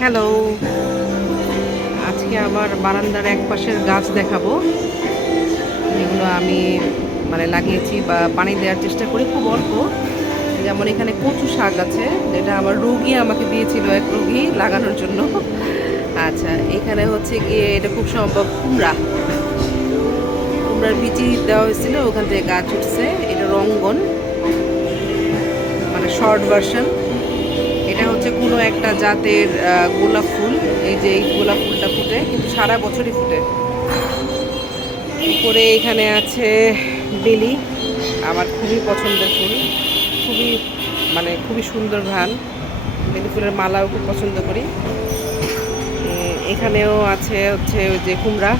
Hello আজকে আমার বারান্দার এক পাশের গাছ দেখাবো। যেগুলো আমি মানে লাগিয়েছি বা পানি দেওয়ার চেষ্টা করি, খুব অল্প। যেমন এখানে কচু শাক আছে, যেটা আমার রোগী আমাকে দিয়েছিল এক রোগী লাগানোর জন্য। আচ্ছা এখানে হচ্ছে গিয়ে এটা খুব সম্ভব, কুমড়া। কুমড়ার বিচি দেওয়া হয়েছিল, ওখান থেকে গাছ উঠছে। এটা রঙ্গন মানে শর্ট ভার্সন। এটা হচ্ছে কোনো একটা জাতের গোলাপ ফুল। এই যে এই গোলাপ ফুলটা ফুটে, কিন্তু সারা বছরই ফুটে। উপরে এখানে আছে বেলি, আমার খুবই পছন্দের ফুল। খুবই মানে খুবই সুন্দর ঘ্রাণ। বেলি ফুলের মালাও খুব পছন্দ করি। এখানেও আছে হচ্ছে ওই যে কুমড়া,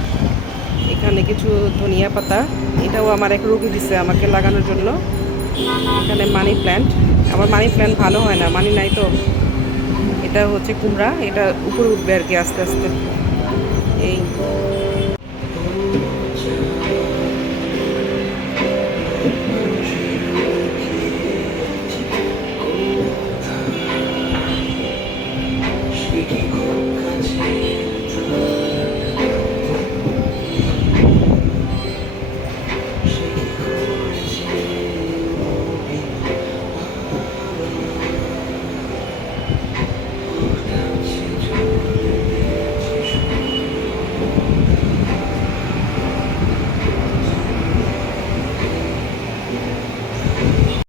এখানে কিছু ধনিয়া পাতা। এটাও আমার এক রোগী দিছে আমাকে লাগানোর জন্য। এখানে মানি প্ল্যান্ট। আমার মানি প্ল্যান ভালো হয় না মানি নাই তো। এটা হচ্ছে কুমড়া, এটা উপরে উঠবে আর কি আস্তে আস্তে। এই।